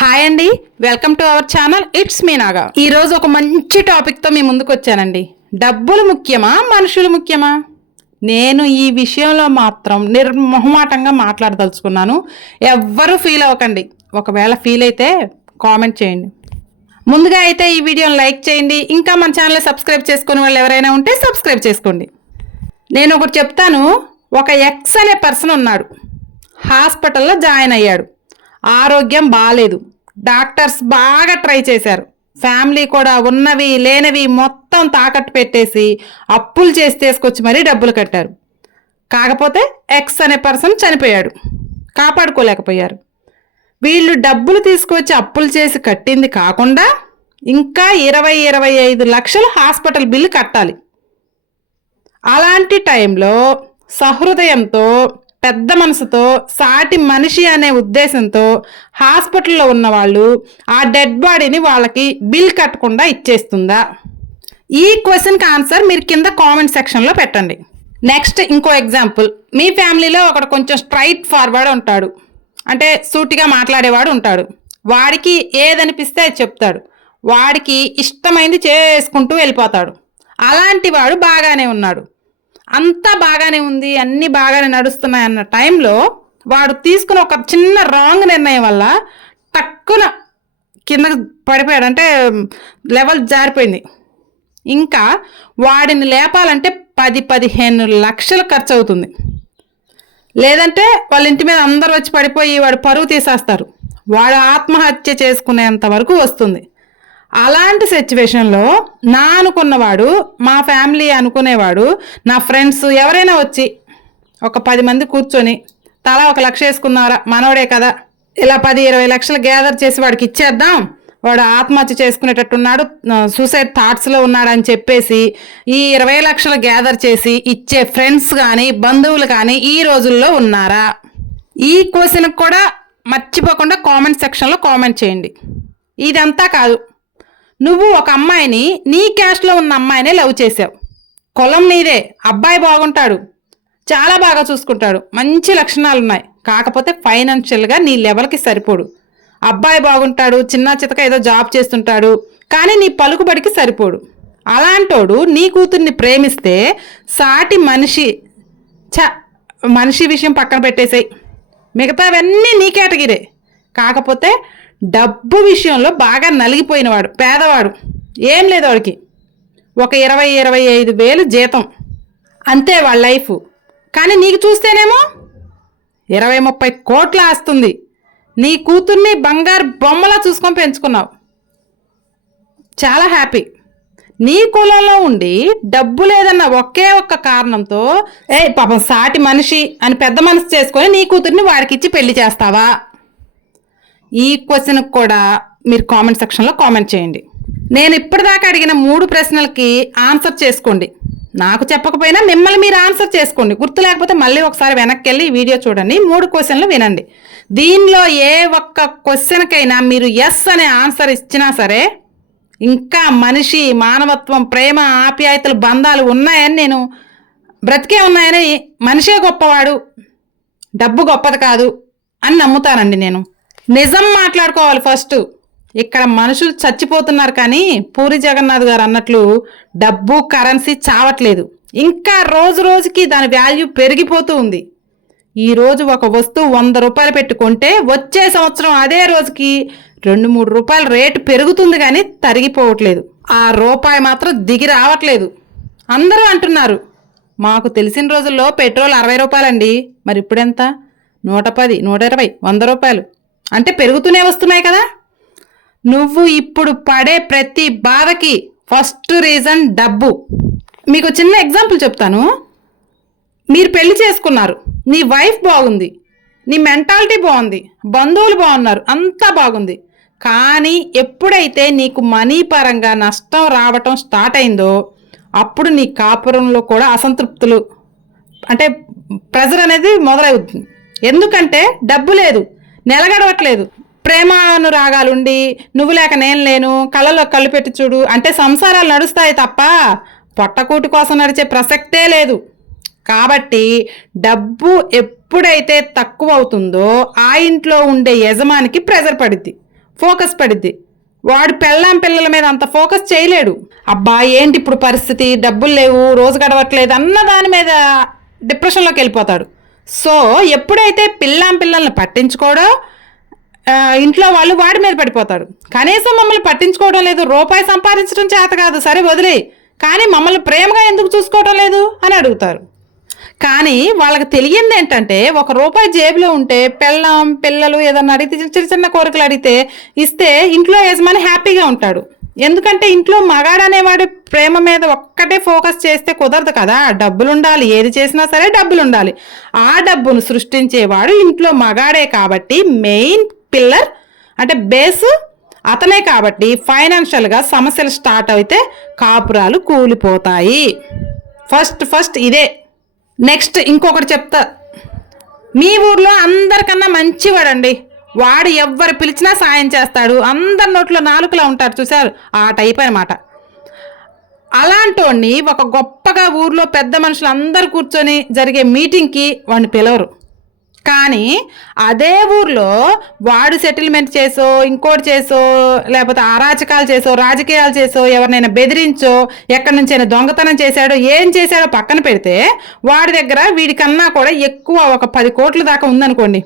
Hi అండి. Welcome to our channel. It's me Naga. ఈ రోజు ఒక మంచి టాపిక్తో మీ ముందుకు వచ్చానండి. డబ్బులు ముఖ్యమా? మనుషులు ముఖ్యమా? నేను ఈ విషయంలో మాత్రం నిర్మొహమాటంగా మాట్లాడదలుచుకున్నాను. ఎవ్వరూ ఫీల్ అవ్వకండి. ఒకవేళ ఫీల్ అయితే కామెంట్ చేయండి. ముందుగా అయితే ఈ వీడియోని లైక్ చేయండి. ఇంకా మన ఛానల్ సబ్స్క్రైబ్ చేసుకునే వాళ్ళు ఎవరైనా ఉంటే సబ్స్క్రైబ్ చేసుకోండి. నేను ఒకటి చెప్తాను. ఒక ఎక్స్ అనే పర్సన్ ఉన్నాడు. హాస్పిటల్లో జాయిన్ అయ్యాడు. ఆరోగ్యం బాగాలేదు డాక్టర్స్ బాగా ట్రై చేశారు. ఫ్యామిలీ కూడా ఉన్నవి లేనివి మొత్తం తాకట్టు పెట్టేసి అప్పులు చేసి తీసుకొచ్చి మరీ డబ్బులు కట్టారు. కాకపోతే ఎక్స్ అనే పర్సన్ చనిపోయాడు. కాపాడుకోలేకపోయారు. వీళ్ళు డబ్బులు తీసుకొచ్చి అప్పులు చేసి కట్టింది కాకుండా ఇంకా ఇరవై ఇరవై ఐదు లక్షలు హాస్పిటల్ బిల్లు కట్టాలి. అలాంటి టైంలో సహృదయంతో పెద్ద మనసుతో సాటి మనిషి అనే ఉద్దేశంతో హాస్పిటల్లో ఉన్నవాళ్ళు ఆ డెడ్ బాడీని వాళ్ళకి బిల్ కట్టకుండా ఇచ్చేస్తుందా? ఈ క్వశ్చన్కి ఆన్సర్ మీరు కింద కామెంట్ సెక్షన్లో పెట్టండి. నెక్స్ట్ ఇంకో ఎగ్జాంపుల్. మీ ఫ్యామిలీలో ఒకడు కొంచెం స్ట్రైట్ ఫార్వర్డ్ ఉంటాడు. అంటే సూటిగా మాట్లాడేవాడు ఉంటాడు. వాడికి ఏదనిపిస్తే అది చెప్తాడు. వాడికి ఇష్టమైంది చేసుకుంటూ వెళ్ళిపోతాడు. అలాంటి వాడు బాగానే ఉన్నాడు. అంతా బాగానే ఉంది అన్నీ బాగానే నడుస్తున్నాయి అన్న టైంలో వాడు తీసుకున్న ఒక చిన్న రాంగ్ నిర్ణయం వల్ల టక్కున కిందకు పడిపోయాడు. అంటే లెవెల్ జారిపోయింది. ఇంకా వాడిని లేపాలంటే పది పదిహేను లక్షలు ఖర్చు అవుతుంది. లేదంటే వాళ్ళ ఇంటి మీద అందరు వచ్చి పడిపోయి వాడు పరువు తీసేస్తారు. వాడు ఆత్మహత్య చేసుకునేంత వరకు వస్తుంది. అలాంటి సిచ్యువేషన్లో నా అనుకున్నవాడు మా ఫ్యామిలీ అనుకునేవాడు నా ఫ్రెండ్స్ ఎవరైనా వచ్చి ఒక పది మంది కూర్చొని తలా ఒక లక్ష వేసుకున్నారా మనవడే కదా ఇలా పది ఇరవై లక్షలు గ్యాదర్ చేసి వాడికి ఇచ్చేద్దాం వాడు ఆత్మహత్య చేసుకునేటట్టున్నాడు సూసైడ్ థాట్స్లో ఉన్నాడని చెప్పేసి ఈ ఇరవై లక్షలు గ్యాదర్ చేసి ఇచ్చే ఫ్రెండ్స్ కానీ బంధువులు కానీ ఈ రోజుల్లో ఉన్నారా? ఈ క్వశ్చన్కి కూడా మర్చిపోకుండా కామెంట్ సెక్షన్లో కామెంట్ చేయండి. ఇదంతా కాదు. నువ్వు ఒక అమ్మాయిని నీ క్యాస్ట్లో ఉన్న అమ్మాయినే లవ్ చేసావు. కులం నీదే అబ్బాయి బాగుంటాడు. చాలా బాగా చూసుకుంటాడు. మంచి లక్షణాలు ఉన్నాయి కాకపోతే ఫైనాన్షియల్గా నీ లెవెల్కి సరిపోడు. అబ్బాయి బాగుంటాడు చిన్న చితక ఏదో జాబ్ చేస్తుంటాడు కానీ నీ పలుకుబడికి సరిపోడు. అలాంటోడు నీ కూతుర్ని ప్రేమిస్తే సాటి మనిషి చ మనిషి విషయం పక్కన పెట్టేసాయి. మిగతావన్నీ నీ కేటగిరే. కాకపోతే డబ్బు విషయంలో బాగా నలిగిపోయినవాడు పేదవాడు. ఏం లేదు వాడికి. ఒక ఇరవై ఇరవై ఐదు వేలు జీతం. అంతే వాళ్ళ లైఫ్. కానీ నీకు చూస్తేనేమో ఇరవై ముప్పై కోట్ల ఆస్తుంది. నీ కూతుర్ని బంగారు బొమ్మలా చూసుకొని పెంచుకున్నావు. చాలా హ్యాపీ. నీ కులంలో ఉండి డబ్బు లేదన్న ఒకే ఒక్క కారణంతో ఏ పాపం సాటి మనిషి అని పెద్ద మనసు చేసుకొని నీ కూతుర్ని వాడికిచ్చి పెళ్ళి చేస్తావా? ఈ క్వశ్చన్కి కూడా మీరు కామెంట్ సెక్షన్లో కామెంట్ చేయండి. నేను ఇప్పటిదాకా అడిగిన మూడు ప్రశ్నలకి ఆన్సర్ చేసుకోండి. నాకు చెప్పకపోయినా మిమ్మల్ని మీరు ఆన్సర్ చేసుకోండి. గుర్తు లేకపోతే మళ్ళీ ఒకసారి వెనక్కి వెళ్ళి వీడియో చూడండి. మూడు క్వశ్చన్లు వినండి. దీనిలో ఏ ఒక్క క్వశ్చన్కైనా మీరు ఎస్ అనే ఆన్సర్ ఇచ్చినా సరే ఇంకా మనిషి మానవత్వం ప్రేమ ఆప్యాయతలు బంధాలు ఉన్నాయని నేను బ్రతికే ఉన్నాయని మనిషే గొప్పవాడు. డబ్బు గొప్పది కాదు అని నమ్ముతానండి నేను. నిజం మాట్లాడుకోవాలి ఫస్ట్. ఇక్కడ మనుషులు చచ్చిపోతున్నారు కానీ పూరి జగన్నాథ్ గారు అన్నట్లు డబ్బు కరెన్సీ చావట్లేదు. ఇంకా రోజు రోజుకి దాని వాల్యూ పెరిగిపోతూ ఉంది. ఈ రోజు ఒక వస్తువు వంద రూపాయలు పెట్టుకుంటే వచ్చే సంవత్సరం అదే రోజుకి రెండు మూడు రూపాయల రేటు పెరుగుతుంది కానీ తరిగిపోవట్లేదు. ఆ రూపాయి మాత్రం దిగి రావట్లేదు. అందరూ అంటున్నారు మాకు తెలిసిన రోజుల్లో పెట్రోల్ అరవై రూపాయలండి. మరి ఇప్పుడెంత? నూట పది నూట ఇరవై వంద రూపాయలు. అంటే పెరుగుతూనే వస్తున్నాయి కదా? నువ్వు ఇప్పుడు పడే ప్రతి బాధకి ఫస్ట్ రీజన్ డబ్బు. మీకు చిన్న ఎగ్జాంపుల్ చెప్తాను. మీరు పెళ్ళి చేసుకున్నారు. నీ వైఫ్ బాగుంది. నీ మెంటాలిటీ బాగుంది. బంధువులు బాగున్నారు. అంతా బాగుంది. కానీ ఎప్పుడైతే నీకు మనీ పరంగా నష్టం రావటం స్టార్ట్ అయిందో అప్పుడు నీ కాపురంలో కూడా అసంతృప్తులు అంటే ప్రెజర్ అనేది మొదలవుతుంది. ఎందుకంటే డబ్బు లేదు. నెలగడవట్లేదు. ప్రేమానురాగాలుండి నువ్వు లేక నేను లేను కళ్ళలో కళ్ళు పెట్టి చూడు అంటే సంసారాలు నడుస్తాయి తప్ప పొట్టకూటి కోసం నడిచే ప్రసక్తే లేదు. కాబట్టి డబ్బు ఎప్పుడైతే తక్కువ అవుతుందో ఆ ఇంట్లో ఉండే యజమానికి ప్రెజర్ పడుద్ది ఫోకస్ పడిద్ది. వాడు పెళ్ళాం పిల్లల మీద అంత ఫోకస్ చేయలేడు. అబ్బా ఏంటి ఇప్పుడు పరిస్థితి? డబ్బులు లేవు రోజు గడవట్లేదు అన్న దాని మీద డిప్రెషన్లోకి వెళ్ళిపోతాడు. సో ఎప్పుడైతే పిల్లాం పిల్లల్ని పట్టించుకోడో ఇంట్లో వాళ్ళు వాడి మీద పడిపోతాడు కనీసం మమ్మల్ని పట్టించుకోవడం లేదు రూపాయి సంపాదించడం చేత కాదు. సరే వదిలే. కానీ మమ్మల్ని ప్రేమగా ఎందుకు చూసుకోవడం లేదు? అని అడుగుతారు. కానీ వాళ్ళకి తెలియంది ఏంటంటే ఒక రూపాయి జేబులో ఉంటే పెళ్ళం పిల్లలు ఏదన్నా అడిగితే చిన్న చిన్న కోరికలు అడిగితే ఇస్తే ఇంట్లో యజమాని హ్యాపీగా ఉంటాడు. ఎందుకంటే ఇంట్లో మగాడనేవాడు ప్రేమ మీద ఒక్కటే ఫోకస్ చేస్తే కుదరదు కదా. డబ్బులు ఉండాలి ఏది చేసినా సరే డబ్బులు ఉండాలి ఆ డబ్బును సృష్టించేవాడు ఇంట్లో మగాడే కాబట్టి మెయిన్ పిల్లర్ అంటే బేస్ అతనే కాబట్టి ఫైనాన్షియల్గా సమస్యలు స్టార్ట్ అయితే కాపురాలు కూలిపోతాయి. ఫస్ట్ ఫస్ట్ ఇదే. నెక్స్ట్ ఇంకొకటి చెప్తా. మీ ఊర్లో అందరికన్నా మంచివాడండి. వాడు ఎవ్వరు పిలిచినా సాయం చేస్తాడు. అందరి నోట్లో నాలుకలా ఉంటారు చూసారు ఆ టైప్ అనమాట అలాంటోడిని ఒక గొప్పగా ఊర్లో పెద్ద మనుషులు అందరు కూర్చొని జరిగే మీటింగ్కి వాడిని పిలవరు. కానీ అదే ఊర్లో వాడు సెటిల్మెంట్ చేసో ఇంకోటి చేసో లేకపోతే అరాచకాలు చేసో రాజకీయాలు చేసో ఎవరినైనా బెదిరించో ఎక్కడి నుంచైనా దొంగతనం చేశాడో ఏం చేశాడో పక్కన పెడితే వాడి దగ్గర వీడికన్నా కూడా ఎక్కువ ఒక పది కోట్ల దాకా ఉందనుకోండి.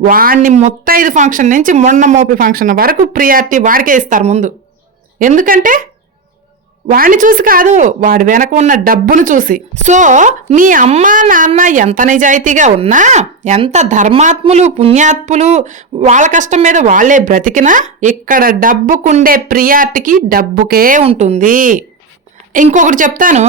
వాడిని ముత్తైదు ఫంక్షన్ నుంచి మొన్న మోపి ఫంక్షన్ వరకు ప్రియారిటీ వాడికే ఇస్తారు ముందు. ఎందుకంటే వాడిని చూసి కాదు వాడి వెనక ఉన్న డబ్బును చూసి. సో మీ అమ్మ నాన్న ఎంత నిజాయితీగా ఉన్నా ఎంత ధర్మాత్ములు పుణ్యాత్ములు వాళ్ళ కష్టం మీద వాళ్ళే బ్రతికినా ఇక్కడ డబ్బుకుండే ప్రియార్టీకి డబ్బుకే ఉంటుంది. ఇంకొకటి చెప్తాను.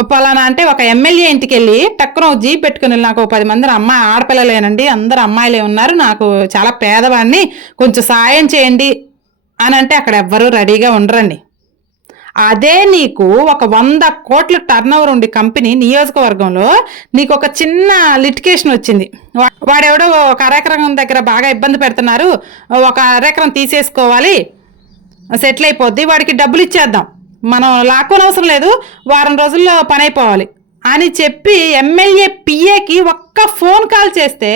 పలానా అంటే ఒక ఎమ్మెల్యే ఇంటికి వెళ్ళి టక్కున ఒక జీప్ పెట్టుకుని వెళ్ళి నాకు ఒక పది మంది అమ్మాయి ఆడపిల్లలేనండి అందరు అమ్మాయిలే ఉన్నారు నాకు చాలా పేదవాడిని కొంచెం సాయం చేయండి అని అంటే అక్కడ ఎవ్వరూ రెడీగా ఉండరండి. అదే నీకు ఒక వంద కోట్ల టర్న్ ఓవర్ ఉండి కంపెనీ నియోజకవర్గంలో నీకు ఒక చిన్న లిటికేషన్ వచ్చింది. వా- వాడెవడో ఒక అరెకరం దగ్గర బాగా ఇబ్బంది పెడుతున్నారు ఒక అరెకరం తీసేసుకోవాలి సెటిల్ అయిపోద్ది వాడికి డబ్బులు ఇచ్చేద్దాం. మనం లాక్కోనవసరం లేదు వారం రోజుల్లో పని అయిపోవాలి అని చెప్పి ఎమ్మెల్యే పిఏకి ఒక్క ఫోన్ కాల్ చేస్తే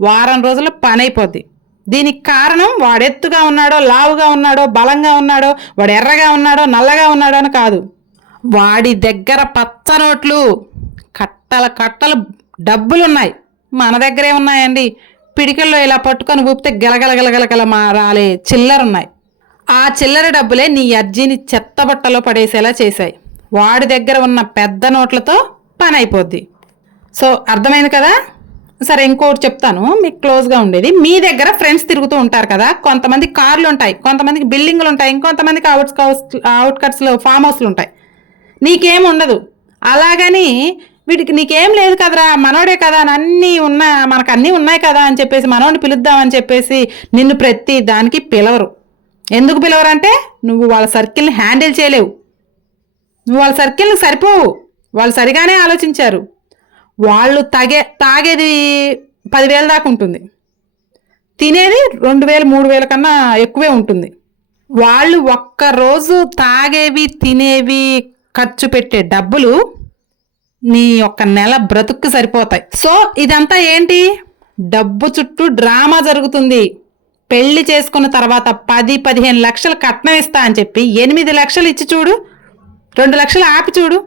వారం రోజుల్లో పని అయిపోద్ది దీనికి కారణం వాడెత్తుగా ఉన్నాడో లావుగా ఉన్నాడో బలంగా ఉన్నాడో వాడు ఎర్రగా ఉన్నాడో నల్లగా ఉన్నాడో అని కాదు. వాడి దగ్గర పచ్చ నోట్లు కట్టల కట్టలు డబ్బులు ఉన్నాయి మన దగ్గరే ఉన్నాయండి. పిడికల్లో ఇలా పట్టుకొని ఊపితే గలగల గలగలగల మా రాలే చిల్లరున్నాయి. ఆ చిల్లర డబ్బులే నీ అర్జీని చెత్త బట్టలో పడేసేలా చేశాయి. వాడి దగ్గర ఉన్న పెద్ద నోట్లతో పని అయిపోద్ది. సో అర్థమైంది కదా? సరే ఇంకోటి చెప్తాను. మీకు క్లోజ్గా ఉండేది. మీ దగ్గర ఫ్రెండ్స్ తిరుగుతూ ఉంటారు కదా? కొంతమంది కార్లు ఉంటాయి. కొంతమందికి బిల్డింగ్లు ఉంటాయి. ఇంకొంతమందికి అవుట్స్ అవుట్కట్స్లో ఫామ్ హౌస్లు ఉంటాయి. నీకేం ఉండదు. అలాగని వీడికి నీకేం లేదు కదరా మనోడే కదా అని అన్నీ ఉన్నా మనకు అన్నీ ఉన్నాయి కదా అని చెప్పేసి మనోడిని పిలుద్దామని చెప్పేసి నిన్ను ప్రతి దానికి పిలవరు. ఎందుకు పిలవరంటే నువ్వు వాళ్ళ సర్కిల్ని హ్యాండిల్ చేయలేవు. నువ్వు వాళ్ళ సర్కిల్కి సరిపోవు. వాళ్ళు సరిగానే ఆలోచించారు. వాళ్ళు తాగే తాగేది పదివేల దాకా ఉంటుంది. తినేది రెండు వేలు మూడు వేల కన్నా ఎక్కువే ఉంటుంది. వాళ్ళు ఒక్కరోజు తాగేవి తినేవి ఖర్చు పెట్టే డబ్బులు నీ ఒక్క నెల బ్రతుక్కు సరిపోతాయి. సో ఇదంతా ఏంటి? డబ్బు చుట్టూ డ్రామా జరుగుతుంది. పెళ్ళి చేసుకున్న తర్వాత పది పదిహేను లక్షలు కట్నం ఇస్తా అని చెప్పి ఎనిమిది లక్షలు ఇచ్చి చూడు రెండు లక్షలు ఆపి చూడు.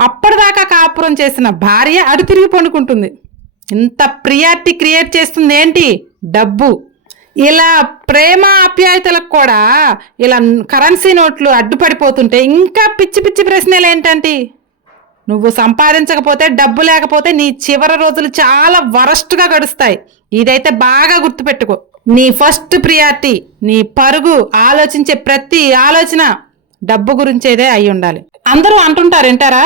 అప్పటిదాకా కాపురం చేసిన భార్య అడు తిరిగి పండుకుంటుంది. ఇంత ప్రియారిటీ క్రియేట్ చేస్తుంది ఏంటి? డబ్బు. ఇలా ప్రేమ ఆప్యాయతలకు కూడా ఇలా కరెన్సీ నోట్లు అడ్డుపడిపోతుంటే ఇంకా పిచ్చి పిచ్చి ప్రశ్నలు ఏంటంటే నువ్వు సంపాదించకపోతే డబ్బు లేకపోతే నీ చివరి రోజులు చాలా వరస్ట్గా గడుస్తాయి. ఇదైతే బాగా గుర్తుపెట్టుకో. నీ ఫస్ట్ ప్రియారిటీ నీ పరుగు ఆలోచించే ప్రతి ఆలోచన డబ్బు గురించేదే అయి ఉండాలి. అందరూ అంటుంటారు వింటారా?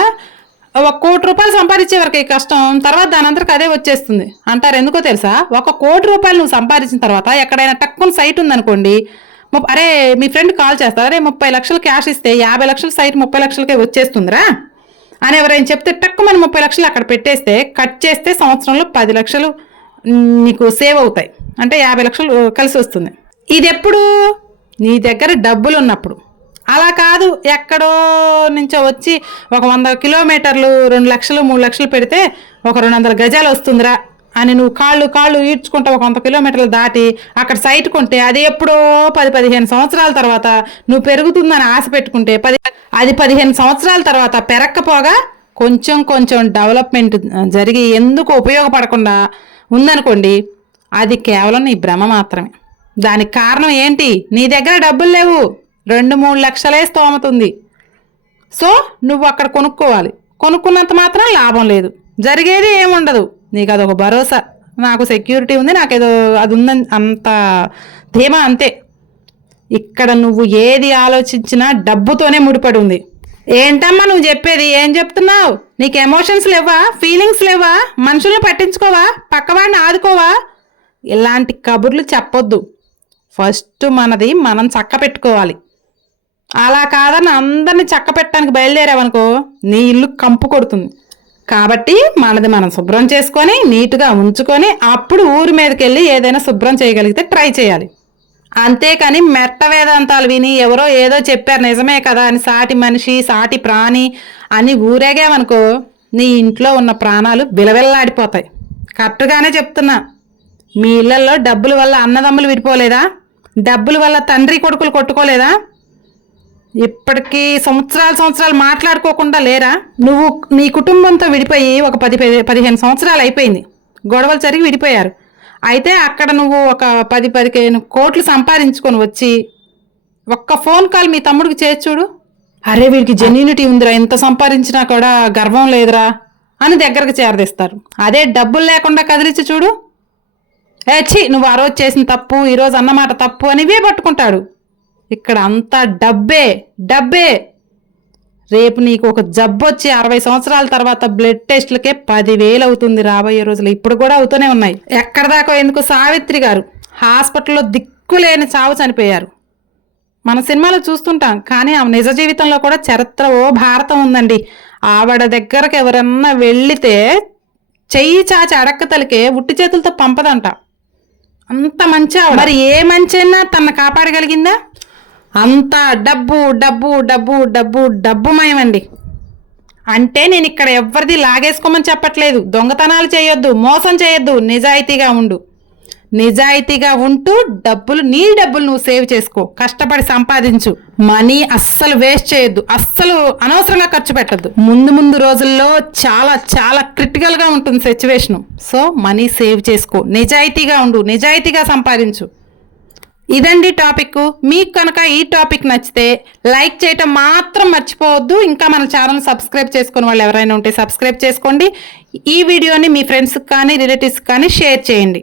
ఒక కోటి రూపాయలు సంపాదించే వరకు ఈ కష్టం తర్వాత దాని అందరికి అదే వచ్చేస్తుంది. అంటారు ఎందుకో తెలుసా? ఒక కోటి రూపాయలు నువ్వు సంపాదించిన తర్వాత ఎక్కడైనా టక్కున సైట్ ఉందనుకోండి అరే మీ ఫ్రెండ్ కాల్ చేస్తారు? అరే ముప్పై లక్షలు క్యాష్ ఇస్తే యాభై లక్షల సైట్ ముప్పై లక్షలకే వచ్చేస్తుందిరా? అని ఎవరైనా చెప్తే టక్కుమని ముప్పై లక్షలు అక్కడ పెట్టేస్తే కట్ చేస్తే సంవత్సరంలో పది లక్షలు నీకు సేవ్ అవుతాయి. అంటే యాభై లక్షలు కలిసి వస్తుంది. ఇది ఎప్పుడు నీ దగ్గర డబ్బులు ఉన్నప్పుడు. అలా కాదు ఎక్కడో నుంచో వచ్చి ఒక వంద కిలోమీటర్లు రెండు లక్షలు మూడు లక్షలు పెడితే ఒక రెండు వందల గజాలు వస్తుందిరా అని నువ్వు కాళ్ళు కాళ్ళు ఈడ్చుకుంటావు వంద కిలోమీటర్లు దాటి అక్కడ సైట్ కొంటే అది ఎప్పుడో పది పదిహేను సంవత్సరాల తర్వాత నువ్వు పెరుగుతుందని ఆశ పెట్టుకుంటే పది అది పదిహేను సంవత్సరాల తర్వాత పెరక్కపోగా కొంచెం కొంచెం డెవలప్మెంట్ జరిగి ఎందుకు ఉపయోగపడకుండా ఉందనుకోండి అది కేవలం నీ భ్రమ మాత్రమే. దానికి కారణం ఏంటి? నీ దగ్గర డబ్బులు లేవు. రెండు మూడు లక్షలే స్తోమతుంది. సో నువ్వు అక్కడ కొనుక్కోవాలి. కొనుక్కున్నంత మాత్రం లాభం లేదు. జరిగేది ఏముండదు. నీకు అదొక భరోసా. నాకు సెక్యూరిటీ ఉంది నాకు ఏదో అది ఉందని అంత ధీమా అంతే. ఇక్కడ నువ్వు ఏది ఆలోచించినా డబ్బుతోనే ముడిపడి ఉంది. ఏంటమ్మా నువ్వు చెప్పేది? ఏం చెప్తున్నావు? నీకు ఎమోషన్స్ లేవా? ఫీలింగ్స్ లేవా? మనుషుల్ని పట్టించుకోవా? పక్కవాడిని ఆదుకోవా? ఇలాంటి కబుర్లు చెప్పొద్దు. ఫస్ట్ మనది మనం చక్క పెట్టుకోవాలి. అలా కాదని అందరిని చక్క పెట్టడానికి బయలుదేరావనుకో నీ ఇల్లు కంపు కొడుతుంది. కాబట్టి మనది మనం శుభ్రం చేసుకొని నీట్గా ఉంచుకొని అప్పుడు ఊరి మీదకి వెళ్ళి ఏదైనా శుభ్రం చేయగలిగితే ట్రై చేయాలి. అంతేకాని మెట్ట వేదాంతాలు విని ఎవరో ఏదో చెప్పారు నిజమే కదా అని సాటి మనిషి సాటి ప్రాణి అని ఊరేగామనుకో నీ ఇంట్లో ఉన్న ప్రాణాలు బిలవిల్లాడిపోతాయి కరెక్ట్గానే చెప్తున్నా. మీ ఇళ్ళలో డబ్బుల వల్ల అన్నదమ్ములు విడిపోలేదా? డబ్బుల వల్ల తండ్రి కొడుకులు కొట్టుకోలేదా? ఇప్పటికీ సంవత్సరాలు సంవత్సరాలు మాట్లాడుకోకుండా లేరా? నువ్వు నీ కుటుంబంతో విడిపోయి ఒక పది పది పదిహేను సంవత్సరాలు అయిపోయింది. గొడవలు జరిగి విడిపోయారు. అయితే అక్కడ నువ్వు ఒక పది పదిహేను కోట్లు సంపాదించుకొని వచ్చి ఒక్క ఫోన్ కాల్ మీ తమ్ముడికి చేసి చూడు. అరే వీడికి జెన్యూనిటీ ఉందిరా ఎంత సంపాదించినా కూడా గర్వం లేదురా అని దగ్గరకు చేరదీస్తారు. అదే డబ్బులు లేకుండా కదిలించి చూడు. ఏ ఛీ నువ్వు ఆ రోజు చేసిన తప్పు ఈరోజు అన్నమాట తప్పు అని ఇవే పట్టుకుంటాడు. ఇక్కడ అంతా డబ్బే డబ్బే. రేపు నీకు ఒక జబ్బు వచ్చి అరవై సంవత్సరాల తర్వాత బ్లడ్ టెస్ట్లకే పదివేలు అవుతుంది రాబోయే రోజులు. ఇప్పుడు కూడా అవుతూనే ఉన్నాయి. ఎక్కడ దాకా ఎందుకు సావిత్రి గారు? హాస్పిటల్లో దిక్కులేని చావు చనిపోయారు. మన సినిమాలో చూస్తుంటాం కానీ ఆమె నిజ జీవితంలో కూడా చరిత్ర ఓ భారతం ఉందండి. ఆవిడ దగ్గరకు ఎవరన్నా వెళ్ళితే చెయ్యి చాచి అడక్క తలికే ఉట్టి చేతులతో పంపదంట. అంత మంచి మరి ఏ మంచి అయినా తన కాపాడగలిగిందా? అంతా డబ్బు డబ్బు డబ్బు డబ్బు డబ్బుమయమండి అంటే నేను ఇక్కడ ఎవరిది లాగేసుకోమని చెప్పట్లేదు. దొంగతనాలు చేయొద్దు మోసం చేయొద్దు నిజాయితీగా ఉండు. నిజాయితీగా ఉంటూ డబ్బులు నీ డబ్బులు నువ్వు సేవ్ చేసుకో. కష్టపడి సంపాదించు. మనీ అస్సలు వేస్ట్ చేయొద్దు. అస్సలు అనవసరంగా ఖర్చు పెట్టద్దు. ముందు ముందు రోజుల్లో చాలా చాలా క్రిటికల్గా ఉంటుంది సిచ్యువేషను సో మనీ సేవ్ చేసుకో. నిజాయితీగా ఉండు. నిజాయితీగా సంపాదించు. ఇదండి టాపిక్. మీకు కనుక ఈ టాపిక్ నచ్చితే లైక్ చేయటం మాత్రం మర్చిపోవద్దు. ఇంకా మన ఛానల్ సబ్స్క్రైబ్ చేసుకుని వాళ్ళు ఎవరైనా ఉంటే సబ్స్క్రైబ్ చేసుకోండి. ఈ వీడియోని మీ ఫ్రెండ్స్కి కానీ రిలేటివ్స్కి కానీ షేర్ చేయండి.